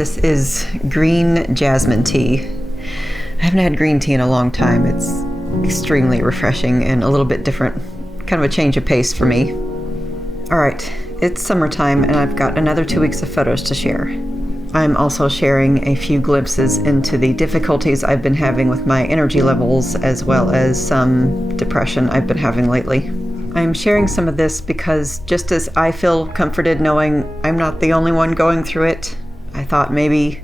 This is green jasmine tea. I haven't had green tea in a long time. It's extremely refreshing and a little bit different. Kind of a change of pace for me. Alright, it's summertime and I've got another 2 weeks of photos to share. I'm also sharing a few glimpses into the difficulties I've been having with my energy levels, as well as some depression I've been having lately. I'm sharing some of this because just as I feel comforted knowing I'm not the only one going through it, I thought maybe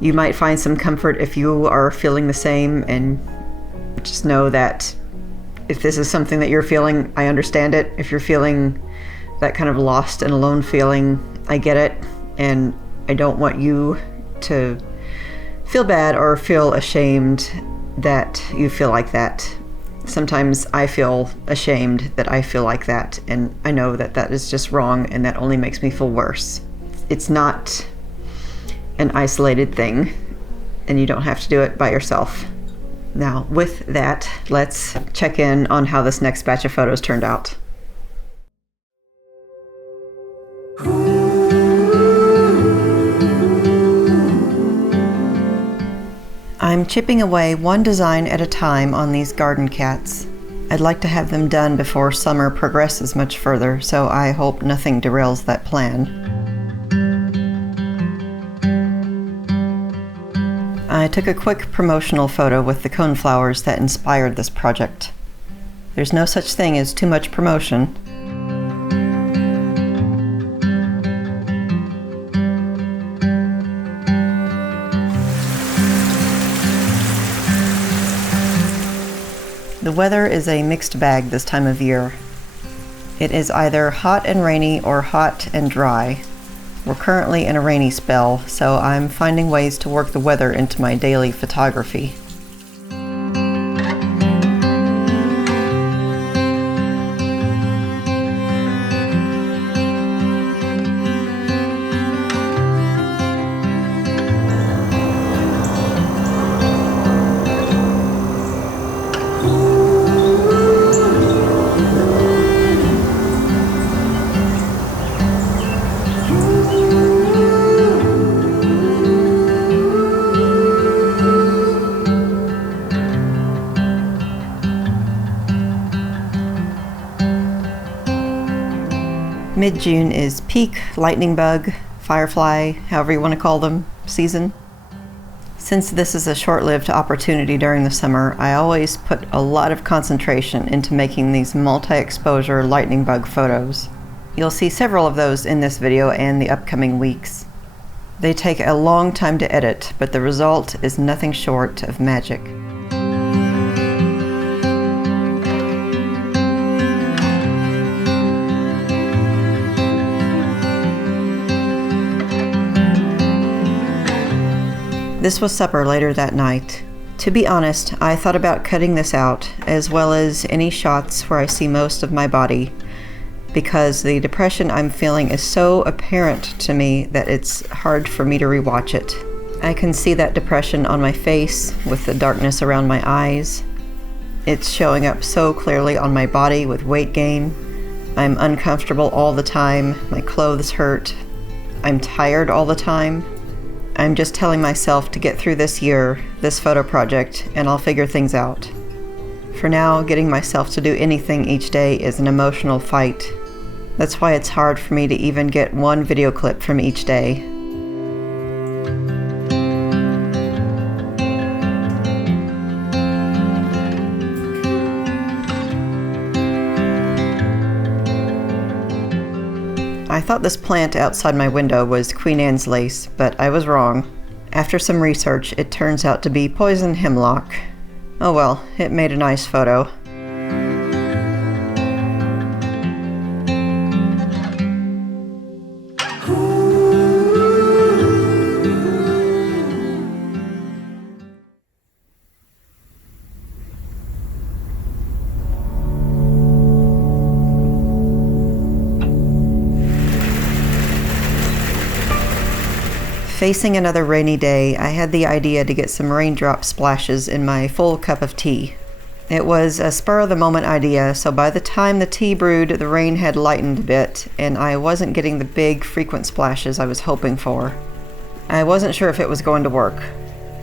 you might find some comfort if you are feeling the same, and just know that if this is something that you're feeling, I understand it. If you're feeling that kind of lost and alone feeling, I get it, and I don't want you to feel bad or feel ashamed that you feel like that. Sometimes I feel ashamed that I feel like that, and I know that that is just wrong, and that only makes me feel worse. It's not an isolated thing, and you don't have to do it by yourself. Now, with that, let's check in on how this next batch of photos turned out. I'm chipping away one design at a time on these garden cats. I'd like to have them done before summer progresses much further, so I hope nothing derails that plan. I took a quick promotional photo with the coneflowers that inspired this project. There's no such thing as too much promotion. The weather is a mixed bag this time of year. It is either hot and rainy or hot and dry. We're currently in a rainy spell, so I'm finding ways to work the weather into my daily photography. Mid-June is peak lightning bug, firefly, however you want to call them, season. Since this is a short-lived opportunity during the summer, I always put a lot of concentration into making these multi-exposure lightning bug photos. You'll see several of those in this video and the upcoming weeks. They take a long time to edit, but the result is nothing short of magic. This was supper later that night. To be honest, I thought about cutting this out, as well as any shots where I see most of my body, because the depression I'm feeling is so apparent to me that it's hard for me to rewatch it. I can see that depression on my face with the darkness around my eyes. It's showing up so clearly on my body with weight gain. I'm uncomfortable all the time, my clothes hurt, I'm tired all the time. I'm just telling myself to get through this year, this photo project, and I'll figure things out. For now, getting myself to do anything each day is an emotional fight. That's why it's hard for me to even get one video clip from each day. I thought this plant outside my window was Queen Anne's lace, but I was wrong. After some research, it turns out to be poison hemlock. Oh well, it made a nice photo. Facing another rainy day, I had the idea to get some raindrop splashes in my full cup of tea. It was a spur-of-the-moment idea, so by the time the tea brewed, the rain had lightened a bit, and I wasn't getting the big, frequent splashes I was hoping for. I wasn't sure if it was going to work.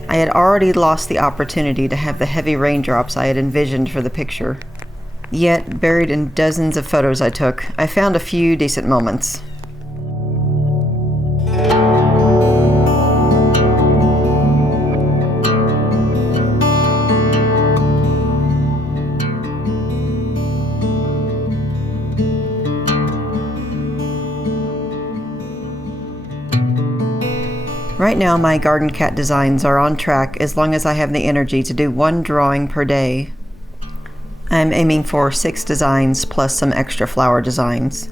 I had already lost the opportunity to have the heavy raindrops I had envisioned for the picture. Yet, buried in dozens of photos I took, I found a few decent moments. Right now, my garden cat designs are on track as long as I have the energy to do one drawing per day. I'm aiming for 6 designs plus some extra flower designs.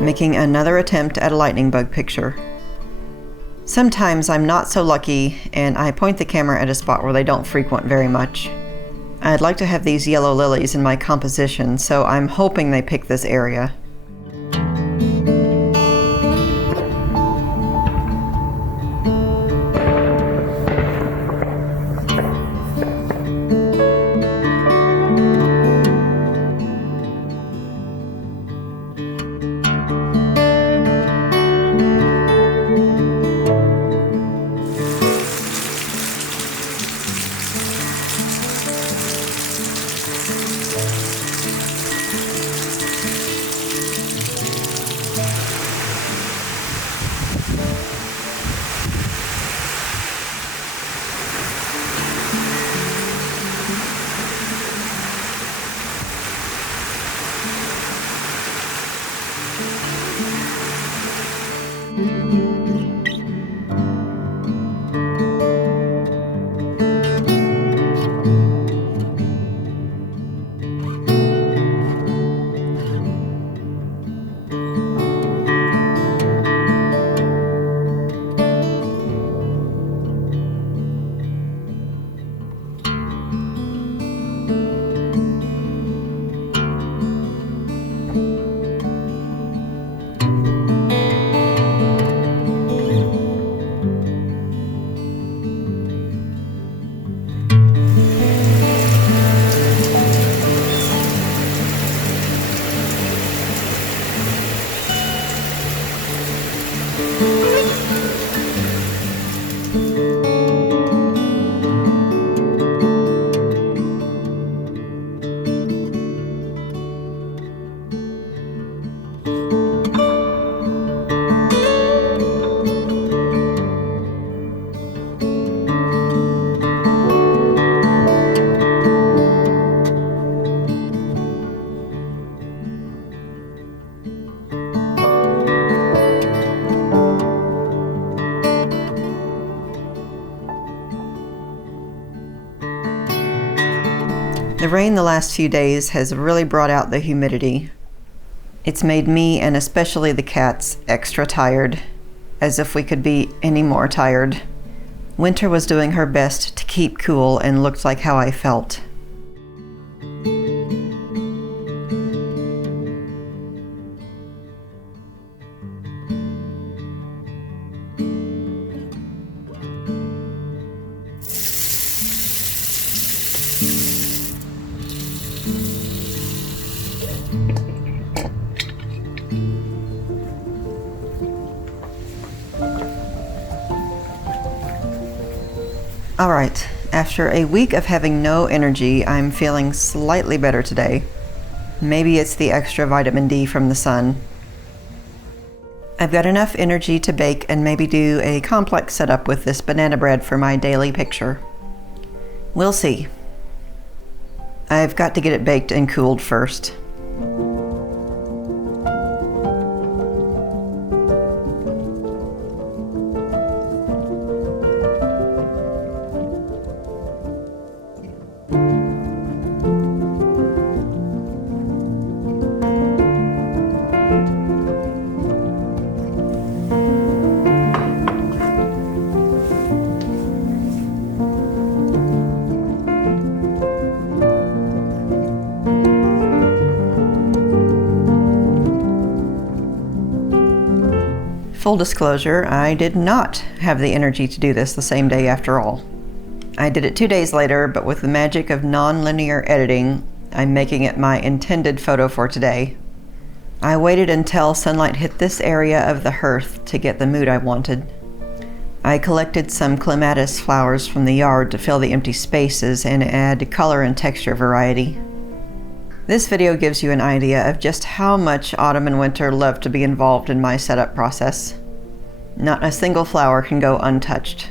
Making another attempt at a lightning bug picture. Sometimes I'm not so lucky and I point the camera at a spot where they don't frequent very much. I'd like to have these yellow lilies in my composition, so I'm hoping they pick this area. The rain the last few days has really brought out the humidity. It's made me, and especially the cats, extra tired, as if we could be any more tired. Winter was doing her best to keep cool and looked like how I felt. Alright, after a week of having no energy, I'm feeling slightly better today. Maybe it's the extra vitamin D from the sun. I've got enough energy to bake and maybe do a complex setup with this banana bread for my daily picture. We'll see. I've got to get it baked and cooled first. Full disclosure, I did not have the energy to do this the same day after all. I did it 2 days later, but with the magic of non-linear editing, I'm making it my intended photo for today. I waited until sunlight hit this area of the hearth to get the mood I wanted. I collected some clematis flowers from the yard to fill the empty spaces and add color and texture variety. This video gives you an idea of just how much autumn and winter love to be involved in my setup process. Not a single flower can go untouched.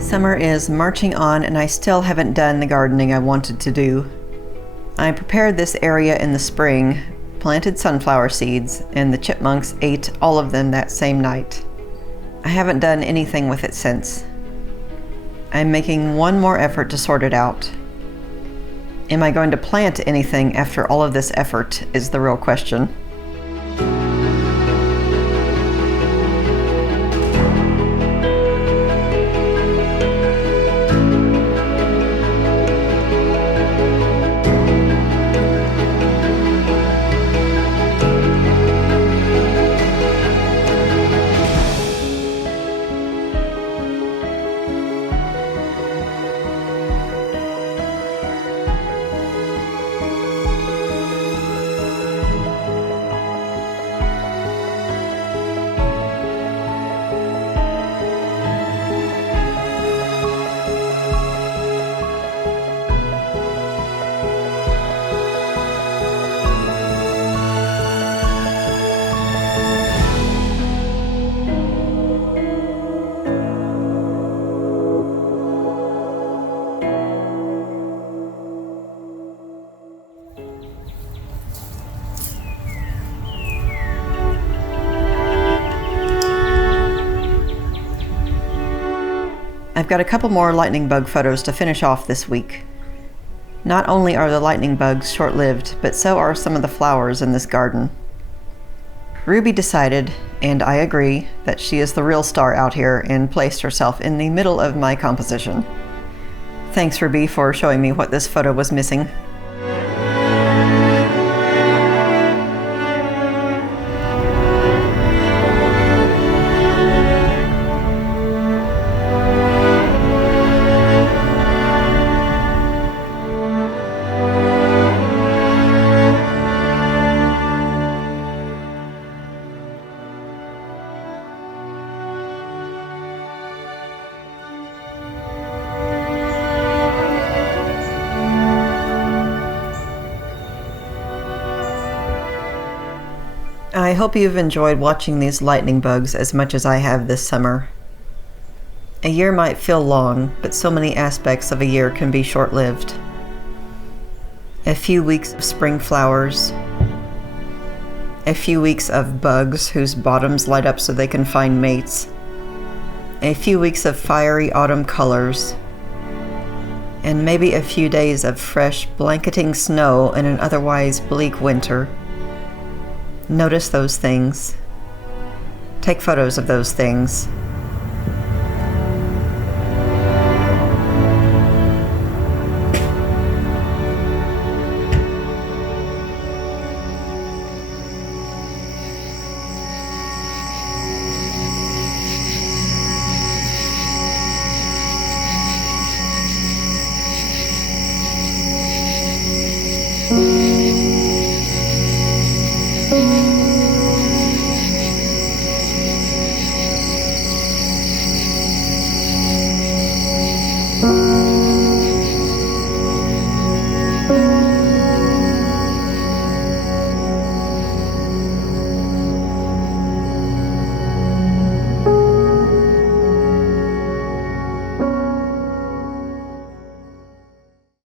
Summer is marching on and I still haven't done the gardening I wanted to do. I prepared this area in the spring, planted sunflower seeds, and the chipmunks ate all of them that same night. I haven't done anything with it since. I'm making one more effort to sort it out. Am I going to plant anything after all of this effort is the real question. I've got a couple more lightning bug photos to finish off this week. Not only are the lightning bugs short-lived, but so are some of the flowers in this garden. Ruby decided, and I agree, that she is the real star out here and placed herself in the middle of my composition. Thanks, Ruby, for showing me what this photo was missing. I hope you've enjoyed watching these lightning bugs as much as I have this summer. A year might feel long, but so many aspects of a year can be short-lived. A few weeks of spring flowers, a few weeks of bugs whose bottoms light up so they can find mates, a few weeks of fiery autumn colors, and maybe a few days of fresh, blanketing snow in an otherwise bleak winter. Notice those things. Take photos of those things. it.